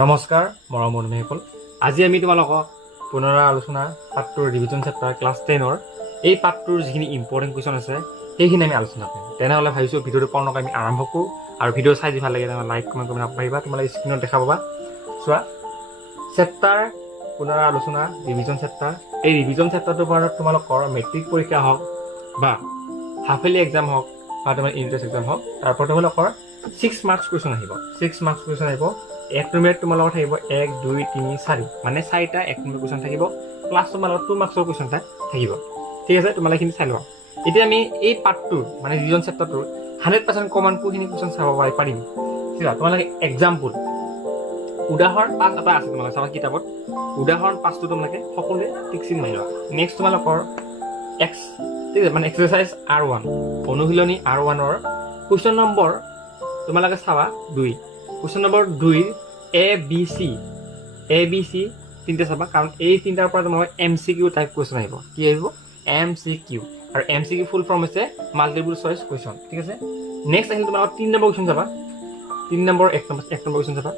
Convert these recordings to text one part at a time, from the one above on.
নমস্কাৰ মৰম বন্ধুসকল, আজি আমি তোমালোকক পুনৰ আলোচনা পাঠটোৰ ৰিভিজন চেপ্টাৰ ক্লাছ 10ৰ এই পাঠটোৰ যিখিনি ইম্পৰ্টেণ্ট কুৱেশ্যন আছে সেইখিনি আমি আলোচনা কৰিম। তেনেহ'লে ভাবিছোঁ ভিডিঅ'টো পূৰ্ণকৈ আমি আৰম্ভ কৰোঁ আৰু ভিডিঅ' চাই যদি ভাল লাগে তেনেহ'লে লাইক কমেণ্ট কৰি নাপাহৰিবা। তোমালোকে স্ক্ৰীণত দেখা পাবা। চোৱা, চেপ্টাৰ পুনৰ আলোচনা ৰিভিজন চেপ্টাৰ। এই ৰিভিজন চেপ্টাৰটোৰ পৰা তোমালোকৰ মেট্ৰিক পৰীক্ষা হওক বা হাফ ইয়াৰলি এক্সাম হওক বা তোমাৰ ইউনিট এক্সাম হওক, তাৰ পৰা তোমালোকৰ 6 মাৰ্কছ কুৱেশ্যন আহিব। 6 মাৰ্কছ কুৱেশ্যন আহিব। 1 নম্বৰত তোমালোকৰ থাকিব 1, 2, 3, 4 মানে 4টা 1 নম্বৰ কুৱেশ্যন থাকিব, প্লাছ তোমালোকৰ 2 মাৰ্কছৰ কুৱেশ্যন এটা থাকিব। ঠিক আছে, তোমালোকে এইখিনি চাই লোৱা। এতিয়া আমি এই পাৰ্টটোৰ মানে ৰিভিজন চেপ্টাৰটোৰ 100% কমন কোনখিনি কুৱেশ্যন চাব পাৰিম। ঠিক আছে, তোমালোকে এক্সাম্পল উদাহৰণ 5 এটা আছে তোমালোকে চাবা কিতাপত। উদাহৰণ 5টো তোমালোকে সকলোৱে টিক চিন মাৰি লোৱা। নেক্সট তোমালোকৰ ঠিক আছে, মানে এক্সাৰচাইজ R1 অনুশীলনী R1ৰ কুৱেশ্যন নম্বৰ তোমালোকে চাবা 2। Question number 2 A B C তিনিটা চাবা, কাৰণ এই তিনিটাৰ পৰা তোমালোকৰ MCQ টাইপ কুৱেশ্যন আহিব। কি আহিব? MCQ। আৰু MCQ ফুল ফৰ্ম হৈছে মাল্টিপল চইচ কুৱেশ্যন। ঠিক আছে, নেক্সট আহিলে তোমালোকৰ 3 নম্বৰ কুৱেশ্যন চাবা। 3 নম্বৰ 1 নম্বৰ কুৱেশ্যন চাবা।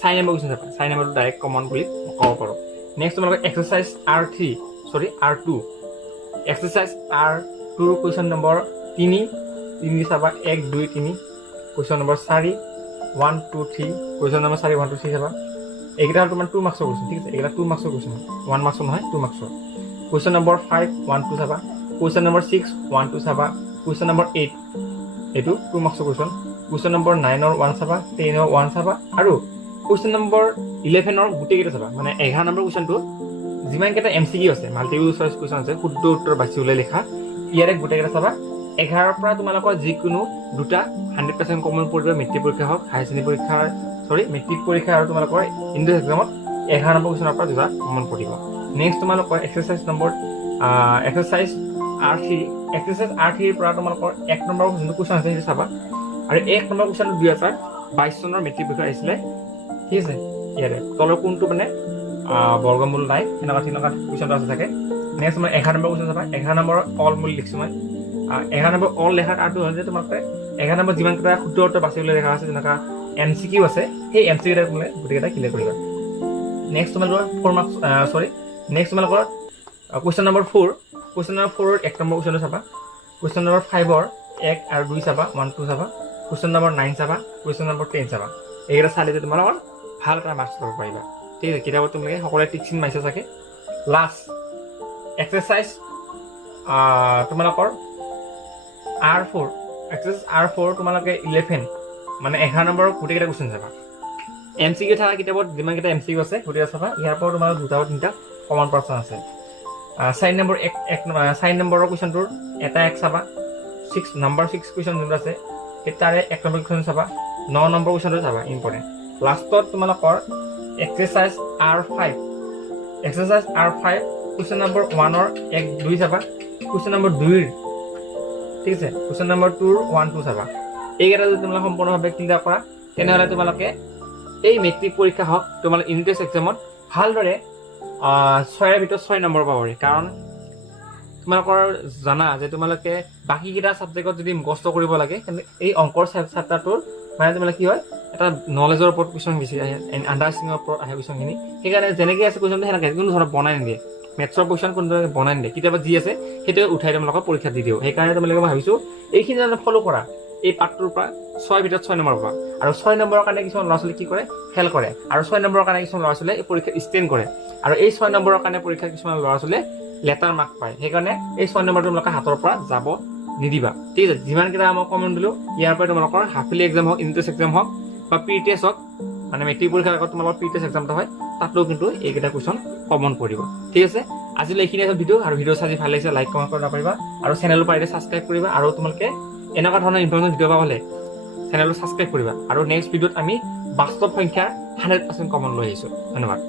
4 নম্বৰ কুৱেশ্যন চাবা। 4 নম্বৰটো ডাইৰেক্ট কমন বুলি ক'ব পাৰোঁ। নেক্সট তোমালোকৰ exercise R2 exercise R2 question number 3 চাবা। 1, 2, 3 কুৱেশ্যন নম্বৰ 4 1, 2, 3 কুৱেশ্যন নম্বৰ 4 1, 2, 3 চাবা। এইকেইটা হ'ল তোমাৰ 2 মাৰ্কছৰ কুৱেশ্যন। ঠিক আছে, এইকেইটা 2 মাৰ্কছৰ কুৱেশ্যন, 1 মাৰ্কছৰ নহয় 2 মাৰ্কছৰ। কুৱেশ্যন নম্বৰ 5 1, 2 চাবা। কুৱেশ্যন নম্বৰ 6 1, 2 চাবা। কুৱেশ্যন নম্বৰ 8 এইটো 2 মাৰ্কছৰ কুৱেশ্যন। কুৱেশ্যন নম্বৰ 9ৰ 1 চাবা। 10ৰ 1 চাবা। আৰু কুৱেশ্যন নম্বৰ 11ৰ গোটেইকেইটা চাবা। মানে 11 নম্বৰ কুৱেশ্যনটো যিমানকেইটা MCQ আছে মাল্টিপল চইচ কুৱেশ্যন আছে শুদ্ধ উত্তৰ বাছি উলিয়াই লিখা, ইয়াৰে গোটেইকেইটা চাবা। 11ৰ পৰা তোমালোকৰ যিকোনো দুটা 100% কমন পৰিব। মেট্ৰিক পৰীক্ষা হওক, হায়াৰ ছেকেণ্ডেৰী পৰীক্ষাৰ মেট্ৰিক পৰীক্ষা আৰু তোমালোকৰ ইণ্ডিয়ান এক্সামত 11 নম্বৰ কুৱেশ্যনৰ পৰা দুটা কমন পৰিব। নেক্সট তোমালোকৰ এক্সাৰচাইজ R3 পৰা তোমালোকৰ 1 নম্বৰ যোনটো কুৱেশ্যন আছে সেইটো চাবা। আৰু 1 নম্বৰ কুৱেশ্যনটো 2022 চনৰ মেট্ৰিক পৰীক্ষা আহিছিলে। ঠিক আছে, ইয়াৰে তলৰ কোনটো মানে বৰ্গমূল নাই তেনেকুৱা কুৱেশ্যনটো আছে থাকে। নেক্সট মই 11 নম্বৰ কুৱেশ্যন চাবা। 11 নম্বৰ অল বুলি লিখিছোঁ মই। 11 নম্বৰ অল লেখাৰ কাৰণটো হ'ল যে তোমালোকে 11 নম্বৰ যিমানকেইটা শুদ্ধ উত্তৰ বাছি উলিয়াই লেখা আছে যেনেকুৱা MCQ আছে সেই MCQ কেইটা তোমালোকে গোটেইকেইটা ক্লিয়াৰ কৰিবা। নেক্সট তোমালোকৰ নেক্সট তোমালোকৰ কুৱেশ্যন নম্বৰ 4 কুৱেশ্যন নম্বৰ 4ৰ 1 নম্বৰ কুৱেশ্যনটো চাবা। কুৱেশ্যন নম্বৰ 5ৰ 1 আৰু 2 চাবা। 1, 2 চাবা। কুৱেশ্যন নম্বৰ 9 চাবা। কুৱেশ্যন নম্বৰ 10 চাবা। এইকেইটা চালে তোমালোকৰ ভাল এটা মাৰ্কছ পাব পাৰিবা। ঠিক আছে, কিতাপত তোমালোকে সকলোৱে টিক চিন মাৰিছে চাগে। লাষ্ট এক্সাৰচাইজ তোমালোকৰ R4 তোমালোকে 11 মানে 11 নম্বৰৰ গোটেইকেইটা কুৱেশ্যন চাবা। MCQ থকা কিতাপত যিমানকেইটা MCQ আছে গোটেইকেইটা চাবা। ইয়াৰ পৰা তোমালোকৰ 2-3টা কমন পাৰ্চন আছে। 4 নম্বৰৰ কুৱেশ্যনটোৰ এটা 1 চাবা। 6 কুৱেশ্যন যোনটো আছে সেই তাৰে 1 নম্বৰ কুৱেশ্যন চাবা। 9 নম্বৰ কুৱেশ্যনটো চাবা, ইম্পৰ্টেণ্ট। লাষ্টত তোমালোকৰ এক্সাৰচাইজ R5 কুৱেশ্যন নম্বৰ 1ৰ 1, 2 চাবা। কুৱেশ্যন নম্বৰ 2ৰ ঠিক আছে, কুৱেশ্যন নম্বৰ 2ৰ 1, 2 চাবা। এইকেইটা যদি তোমালোকে সম্পূৰ্ণভাৱে ক্লিয়াৰ কৰা তেনেহ'লে তোমালোকে এই মেট্ৰিক পৰীক্ষা হওক তোমালোকে ইউনিট টেষ্ট এক্সামত ভালদৰে 6ৰ ভিতৰত 6 নম্বৰ পাব পাৰি। কাৰণ তোমালোকৰ জানা যে তোমালোকে বাকীকেইটা ছাবজেক্টত যদি মুখস্থ কৰিব লাগে তেন্তে এই অংকৰ চেপ্টাৰটোৰ মানে তোমালোকে কি হয় এটা নলেজৰ ওপৰত কুৱেশ্যন বেছি আহে, আণ্ডাৰষ্টেণ্ডিঙৰ ওপৰত আহে কুৱেশ্যনখিনি। সেইকাৰণে যেনেকৈ আছে কুৱেশ্যনটো সেনেকৈ কোনো ধৰণৰ বনাই নিদিয়ে। মেথছৰ কুৱেশ্যন কোনোধৰণে বনাই নিদিয়ে, কিতাপত যি আছে সেইটোৱে উঠাই তোমালোকক পৰীক্ষা দি দিওঁ। সেইকাৰণে তোমালোকে মই ভাবিছোঁ এইখিনি যাতে ফ'ল' কৰা। এই পাঠটোৰ পৰা 6ৰ ভিতৰত 6 নম্বৰ পাবা। আৰু 6 নম্বৰৰ কাৰণে কিছুমান ল'ৰা ছোৱালী কি কৰে, ফেল কৰে। আৰু 6 নম্বৰৰ কাৰণে কিছুমান ল'ৰা ছোৱালীয়ে এই পৰীক্ষা ষ্টেণ্ড কৰে। আৰু এই 6 নম্বৰৰ কাৰণে পৰীক্ষা কিছুমান ল'ৰা ছোৱালীয়ে লেটাৰ মাৰ্ক পায়। সেইকাৰণে এই 6 নম্বৰটো তোমালোকে হাতৰ পৰা যাব নিদিবা। ঠিক আছে, যিমানকেইটা মই কমন দিলোঁ ইয়াৰ পৰা তোমালোকৰ হাফ ইয়াৰলি এক্সাম হওক, ইউনিট টেষ্ট এক্সাম হওক বা প্ৰি টেষ্ট হওক, মানে মেট্ৰিক পৰীক্ষাৰ আগত তোমালোকৰ প্ৰি টেষ্ট এক্সাম এটা হয়, তাতো কিন্তু এইকেইটা কুৱেশ্যন কমন পৰিব। ঠিক আছে, আজিলৈ এইখিনি আছে ভিডিঅ'। আৰু ভিডিঅ' চাই ভাল লাগিছে লাইক কমেণ্ট কৰিব নাপাৰিবা। আৰু চেনেলটো পাৰিলে ছাবস্ক্ৰাইব কৰিবা। আৰু তোমালোকে এনেকুৱা ধৰণৰ ইনফৰমেশ্যন ভিডিঅ' পাবলৈ চেনেলটো ছাবস্ক্ৰাইব কৰিবা। আৰু নেক্সট ভিডিঅ'ত আমি বাস্তৱ সংখ্যাৰ 100% কমন লৈ আহিছোঁ। ধন্যবাদ।